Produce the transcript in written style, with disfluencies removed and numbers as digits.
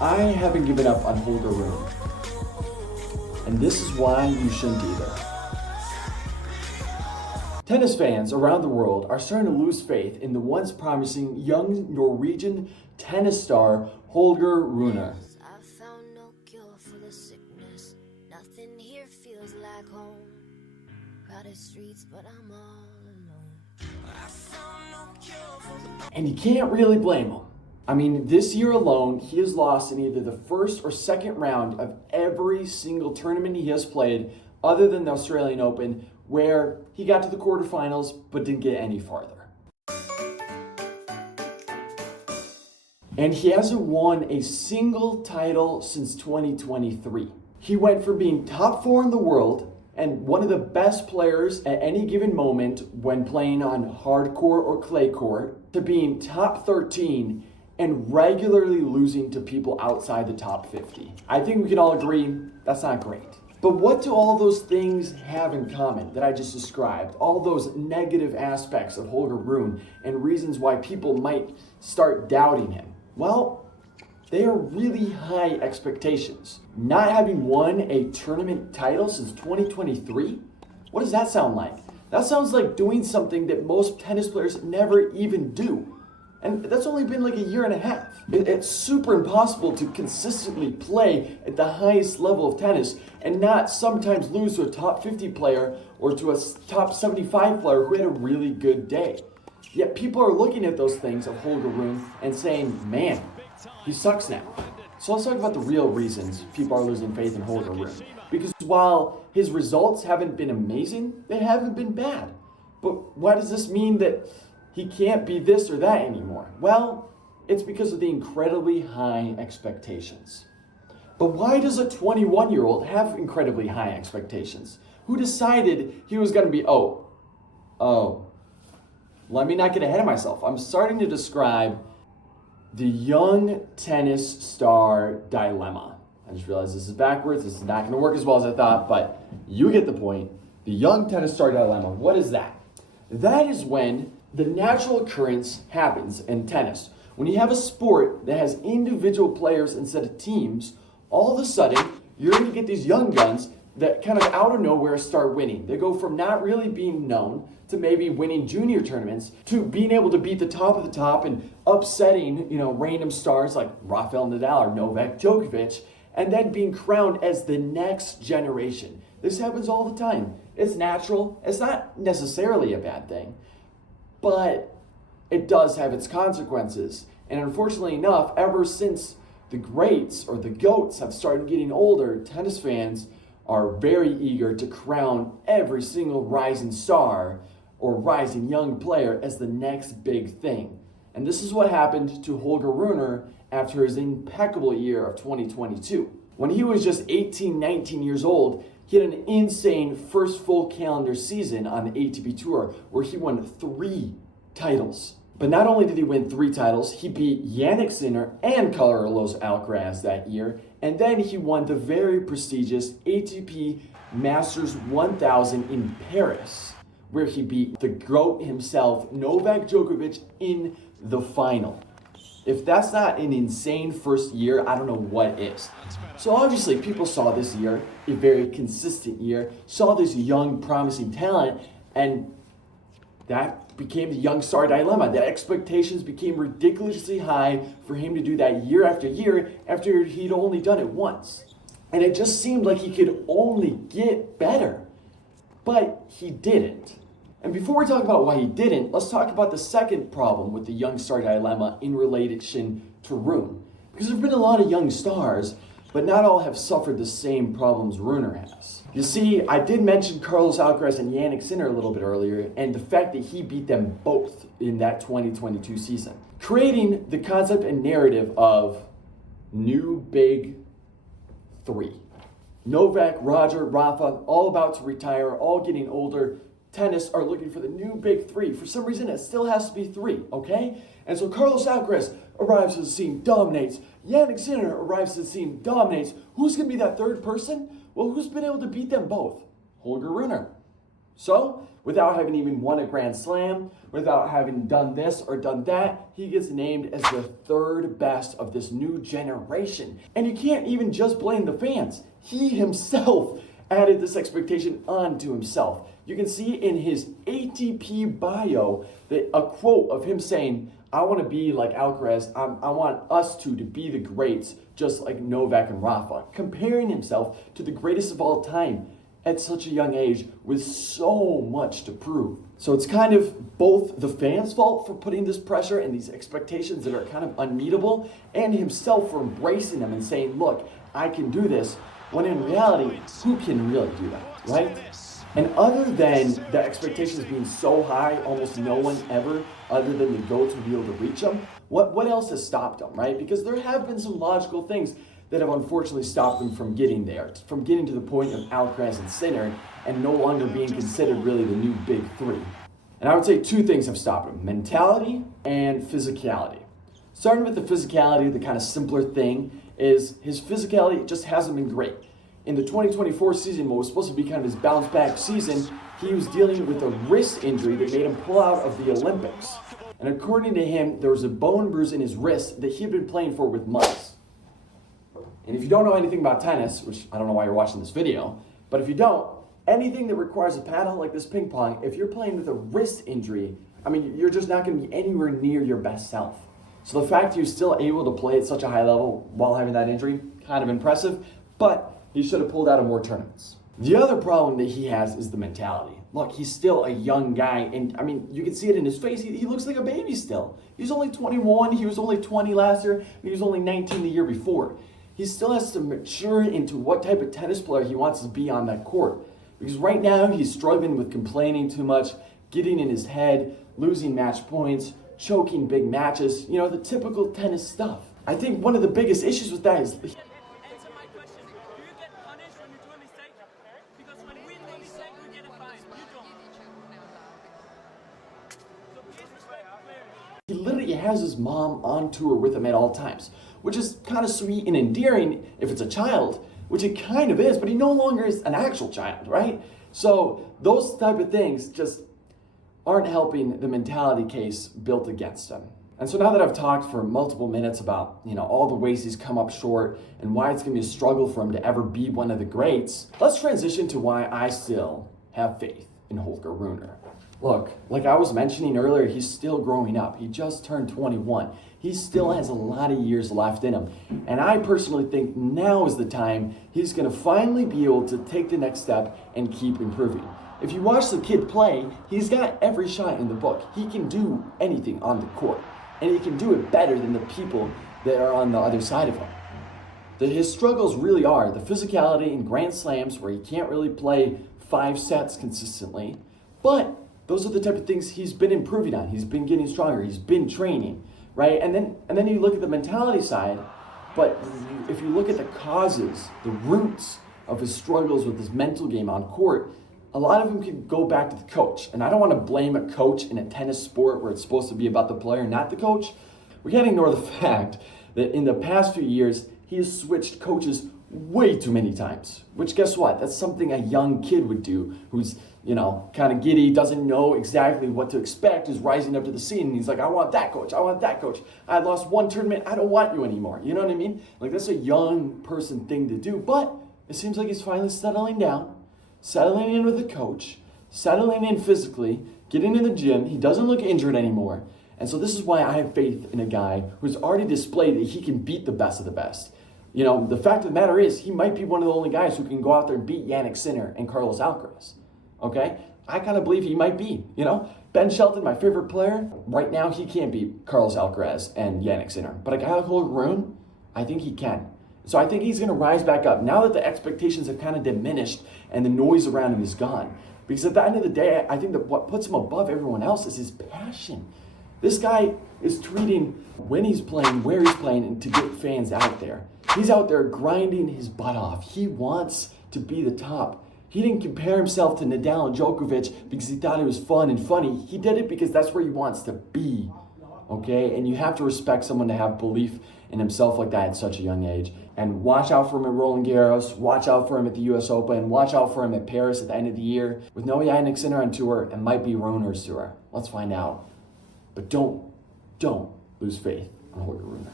I haven't given up on Holger Rune, and this is why you shouldn't either. Tennis fans around the world are starting to lose faith in the once promising young Norwegian tennis star Holger Rune. I found no cure for the sickness. Nothing here feels like home. Crowded streets, but I'm all alone. I found no cure for And you can't really blame him. I mean, this year alone, he has lost in either the first or second round of every single tournament he has played, other than the Australian Open, where he got to the quarterfinals but didn't get any farther. And he hasn't won a single title since 2023. He went from being top 4 in the world and one of the best players at any given moment when playing on hard court or clay court to being top 13 and regularly losing to people outside the top 50. I think we can all agree that's not great. But what do all those things have in common that I just described? All those negative aspects of Holger Rune and reasons why people might start doubting him? Well, they are really high expectations. Not having won a tournament title since 2023? What does that sound like? That sounds like doing something that most tennis players never even do. And that's only been like a year and a half. It's super impossible to consistently play at the highest level of tennis and not sometimes lose to a top 50 player or to a top 75 player who had a really good day. Yet people are looking at those things of Holger Rune and saying, man, he sucks now. So let's talk about the real reasons people are losing faith in Holger Rune. Because while his results haven't been amazing, they haven't been bad. But why does this mean that he can't be this or that anymore? Well, it's because of the incredibly high expectations. But why does a 21-year-old have incredibly high expectations? Who decided he was going to be, let me not get ahead of myself. I'm starting to describe the young tennis star dilemma. I just realized this is backwards. This is not going to work as well as I thought, but you get the point. The young tennis star dilemma. What is that? That is when the natural occurrence happens in tennis. When you have a sport that has individual players instead of teams, all of a sudden, you're going to get these young guns that kind of out of nowhere start winning. They go from not really being known to maybe winning junior tournaments to being able to beat the top of the top and upsetting, random stars like Rafael Nadal or Novak Djokovic, and then being crowned as the next generation. This happens all the time. It's natural. It's not necessarily a bad thing, but it does have its consequences. And unfortunately enough, ever since the greats or the GOATs have started getting older, tennis fans are very eager to crown every single rising star or rising young player as the next big thing. And this is what happened to Holger Rune after his impeccable year of 2022. When he was just 18, 19 years old, he had an insane first full calendar season on the ATP Tour where he won 3 titles. But not only did he win 3 titles, he beat Jannik Sinner and Carlos Alcaraz that year, and then he won the very prestigious ATP Masters 1000 in Paris, where he beat the GOAT himself, Novak Djokovic, in the final. If that's not an insane first year, I don't know what is. So obviously people saw this year, a very consistent year, saw this young promising talent, and that became the young star dilemma. The expectations became ridiculously high for him to do that year after he'd only done it once. And it just seemed like he could only get better. But he didn't. And before we talk about why he didn't, let's talk about the second problem with the young star dilemma in relation to Rune. Because there have been a lot of young stars, but not all have suffered the same problems Rune has. You see, I did mention Carlos Alcaraz and Jannik Sinner a little bit earlier, and the fact that he beat them both in that 2022 season, creating the concept and narrative of new big 3. Novak, Roger, Rafa, all about to retire, all getting older. Tennis are looking for the new big 3. For some reason, it still has to be 3, okay? And so Carlos Alcaraz arrives to the scene, dominates. Jannik Sinner arrives to the scene, dominates. Who's going to be that third person? Well, who's been able to beat them both? Holger Rune. So, without having even won a Grand Slam, without having done this or done that, he gets named as the third best of this new generation. And you can't even just blame the fans. He himself added this expectation onto himself. You can see in his ATP bio that a quote of him saying, I want to be like Alcaraz, I want us two to be the greats, just like Novak and Rafa, comparing himself to the greatest of all time at such a young age with so much to prove. So it's kind of both the fans' fault for putting this pressure and these expectations that are kind of unmeetable, and himself for embracing them and saying, look, I can do this, when in reality, who can really do that, right? And other than the expectations being so high, almost no one ever, other than the GOATs, would be able to reach them, what else has stopped them, right? Because there have been some logical things that have unfortunately stopped them from getting there, from getting to the point of Alcaraz and Sinner, and no longer being considered really the new big three. And I would say two things have stopped them: mentality and physicality. Starting with the physicality, the kind of simpler thing is his physicality just hasn't been great. In the 2024 season, what was supposed to be kind of his bounce back season, he was dealing with a wrist injury that made him pull out of the Olympics. And according to him, there was a bone bruise in his wrist that he had been playing for with months. And if you don't know anything about tennis, which I don't know why you're watching this video, but if you don't, anything that requires a paddle like this ping pong, if you're playing with a wrist injury, I mean, you're just not going to be anywhere near your best self. So the fact you're still able to play at such a high level while having that injury, kind of impressive, but he should have pulled out of more tournaments. The other problem that he has is the mentality. Look, he's still a young guy, and I mean, you can see it in his face. He looks like a baby still. He's only 21, he was only 20 last year, and he was only 19 the year before. He still has to mature into what type of tennis player he wants to be on that court. Because right now, he's struggling with complaining too much, getting in his head, losing match points, choking big matches, you know, the typical tennis stuff. I think one of the biggest issues with that is Answer my question. Do you get punished when you do a mistake? Because when we do a mistake, we get a fine. You don't. So please respect the players. he literally has his mom on tour with him at all times, which is kind of sweet and endearing if it's a child, which it kind of is, but he no longer is an actual child, right? So those type of things just aren't helping the mentality case built against him. And so now that I've talked for multiple minutes about, you know, all the ways he's come up short and why it's gonna be a struggle for him to ever be one of the greats, let's transition to why I still have faith in Holger Rune. Look, like I was mentioning earlier, he's still growing up. He just turned 21. He still has a lot of years left in him. And I personally think now is the time he's gonna finally be able to take the next step and keep improving. If you watch the kid play, he's got every shot in the book. He can do anything on the court, and he can do it better than the people that are on the other side of him. His struggles really are the physicality in Grand Slams where he can't really play 5 sets consistently, but those are the type of things he's been improving on. He's been getting stronger, he's been training, right? And then you look at the mentality side, but if you look at the causes, the roots of his struggles with his mental game on court, a lot of them can go back to the coach. And I don't want to blame a coach in a tennis sport where it's supposed to be about the player, not the coach. We can't ignore the fact that in the past few years, he has switched coaches way too many times. Which, guess what? That's something a young kid would do who's, you know, kind of giddy, doesn't know exactly what to expect, is rising up to the scene. And he's like, I want that coach. I want that coach. I lost one tournament. I don't want you anymore. You know what I mean? Like, that's a young person thing to do. But it seems like he's finally settling down. Settling in with a coach, settling in physically, getting in the gym. He doesn't look injured anymore. And so this is why I have faith in a guy who's already displayed that he can beat the best of the best. You know, the fact of the matter is he might be one of the only guys who can go out there and beat Jannik Sinner and Carlos Alcaraz. Okay? I kind of believe he might be, you know? Ben Shelton, my favorite player, right now he can't beat Carlos Alcaraz and Jannik Sinner. But a guy like Holger Rune, I think he can. So I think he's going to rise back up now that the expectations have kind of diminished and the noise around him is gone. Because at the end of the day, I think that what puts him above everyone else is his passion. This guy is treating when he's playing, where he's playing, and to get fans out there. He's out there grinding his butt off. He wants to be the top. He didn't compare himself to Nadal and Djokovic because he thought it was fun and funny. He did it because that's where he wants to be. okay? And you have to respect someone to have belief in himself like that at such a young age. And watch out for him at Roland Garros, watch out for him at the US Open, watch out for him at Paris at the end of the year. With no Jannik Sinner on tour, it might be Runer's tour. Let's find out. But don't lose faith in Holger Rune.